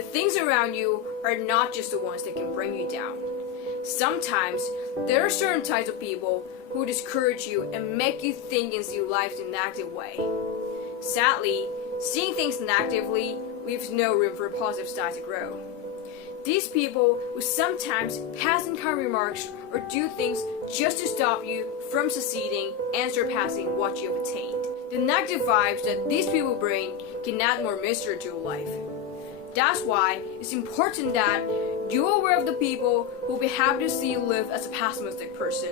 The things around you are not just the ones that can bring you down. Sometimes there are certain types of people who discourage you and make you think and see life in a negative way. Sadly, seeing things negatively leaves no room for a positive side to grow. These people will sometimes pass unkind remarks or do things just to stop you from succeeding and surpassing what you have attained. The negative vibes that these people bring can add more mystery to your life. That's why it's important that you're aware of the people who will be happy to see you live as a pessimistic person.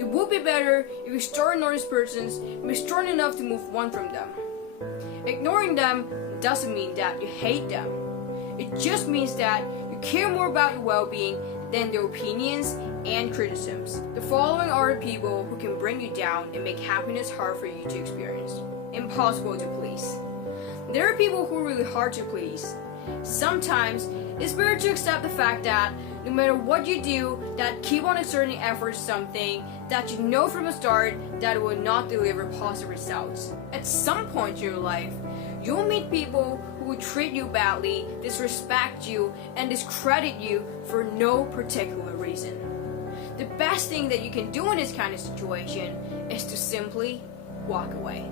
It would be better if you start to notice persons and be strong enough to move on from them. Ignoring them doesn't mean that you hate them. It just means that you care more about your well-being than their opinions and criticisms. The following are the people who can bring you down and make happiness hard for you to experience. Impossible to please. There are people who are really hard to please. Sometimes it's better to accept the fact that no matter what you do, that keep on exerting effort to something that you know from the start that it will not deliver positive results. At some point in your life, you'll meet people who will treat you badly, disrespect you, and discredit you for no particular reason. The best thing that you can do in this kind of situation is to simply walk away.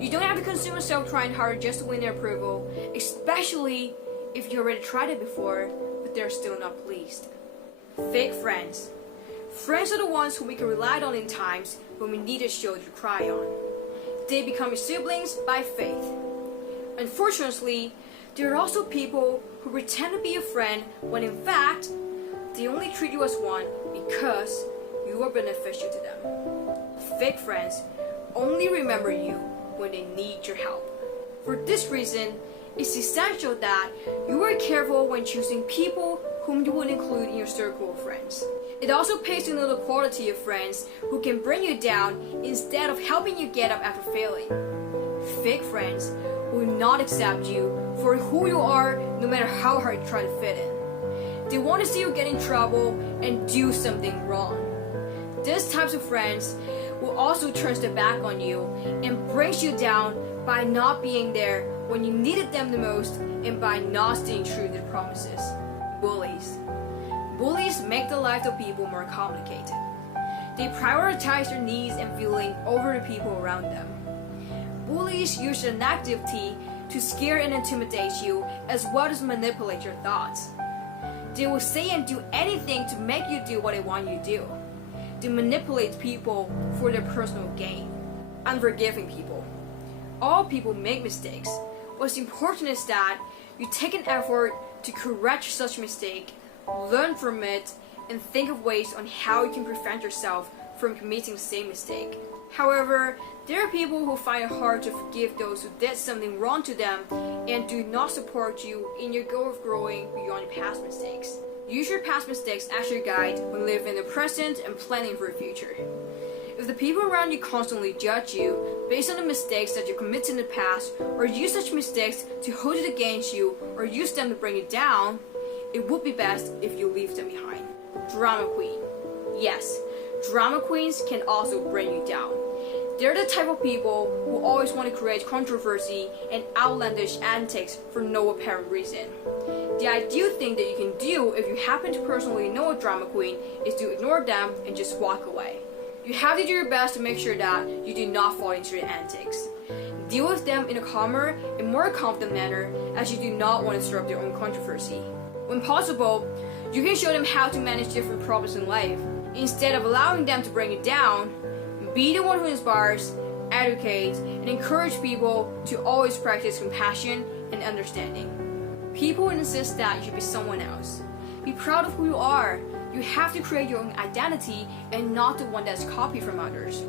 You don't have to consume yourself trying hard just to win their approval, especially if you already tried it before, but they're still not pleased. Fake friends. Friends are the ones who we can rely on in times when we need a shoulder to cry on. They become your siblings by faith. Unfortunately, there are also people who pretend to be a friend when in fact, they only treat you as one because you are beneficial to them. Fake friends only remember you when they need your help. For this reason, it's essential that you are careful when choosing people whom you would include in your circle of friends. It also pays to know the quality of friends who can bring you down instead of helping you get up after failing. Fake friends will not accept you for who you are no matter how hard you try to fit in. They want to see you get in trouble and do something wrong. These types of friends will also turn their back on you and brings you down by not being there when you needed them the most and by not staying true to their promises. Bullies. Bullies make the life of people more complicated. They prioritize their needs and feelings over the people around them. Bullies use their negativity to scare and intimidate you as well as manipulate your thoughts. They will say and do anything to make you do what they want you to do. They manipulate people for their personal gain. Unforgiving people. All people make mistakes. What's important is that you take an effort to correct such mistake, learn from it, and think of ways on how you can prevent yourself from committing the same mistake. However, there are people who find it hard to forgive those who did something wrong to them and do not support you in your goal of growing beyond your past mistakes. Use your past mistakes as your guide when living in the present and planning for the future. If the people around you constantly judge you based on the mistakes that you committed in the past, or use such mistakes to hold it against you, or use them to bring you down, it would be best if you leave them behind. Drama queen. Yes, drama queens can also bring you down. They're the type of people who always want to create controversy and outlandish antics for no apparent reason. The ideal thing that you can do if you happen to personally know a drama queen is to ignore them and just walk away. You have to do your best to make sure that you do not fall into their antics. Deal with them in a calmer and more confident manner, as you do not want to stir up their own controversy. When possible, you can show them how to manage different problems in life. Instead of allowing them to bring you down, be the one who inspires, educates, and encourages people to always practice compassion and understanding. People insist that you should be someone else. Be proud of who you are. You have to create your own identity and not the one that's copied from others.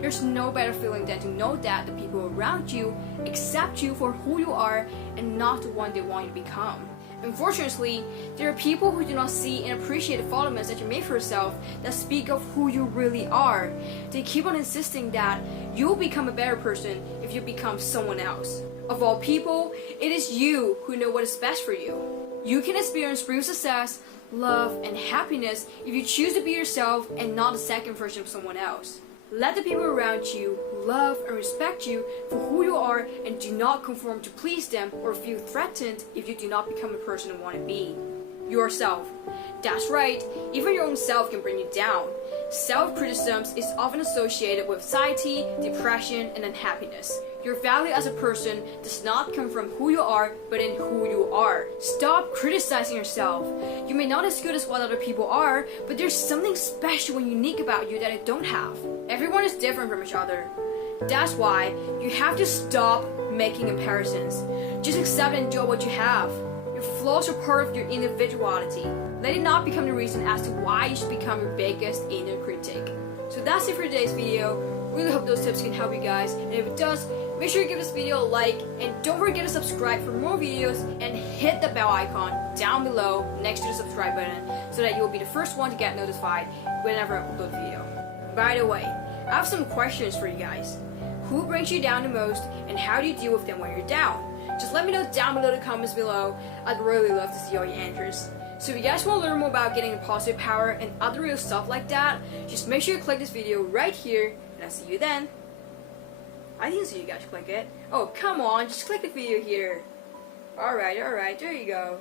There's no better feeling than to know that the people around you accept you for who you are and not the one they want you to become. Unfortunately, there are people who do not see and appreciate the followers that you made for yourself that speak of who you really are. They keep on insisting that you'll become a better person if you become someone else. Of all people, it is you who know what is best for you. You can experience real success, love, and happiness if you choose to be yourself and not a second version of someone else. Let the people around you love and respect you for who you are, and do not conform to please them or feel threatened if you do not become the person you want to be. Yourself. That's right, even your own self can bring you down. Self-criticism is often associated with anxiety, depression, and unhappiness. Your value as a person does not come from who you are, but in who you are. Stop criticizing yourself. You may not be as good as what other people are, but there's something special and unique about you that I don't have. Everyone is different from each other. That's why you have to stop making comparisons. Just accept and enjoy what you have. Your flaws are part of your individuality. Let it not become the reason as to why you should become your biggest inner critic. So that's it for today's video. Really hope those tips can help you guys, and if it does, make sure you give this video a like, and don't forget to subscribe for more videos, and hit the bell icon down below next to the subscribe button so that you'll be the first one to get notified whenever I upload a video. By the way, I have some questions for you guys. Who brings you down the most, and how do you deal with them when you're down? Just let me know down below in the comments below. I'd really love to see all your answers. So if you guys want to learn more about getting a positive power and other real stuff like that, just make sure you click this video right here, and I'll see you then. I didn't see you guys click it. Oh, come on, just click the video here. Alright, there you go.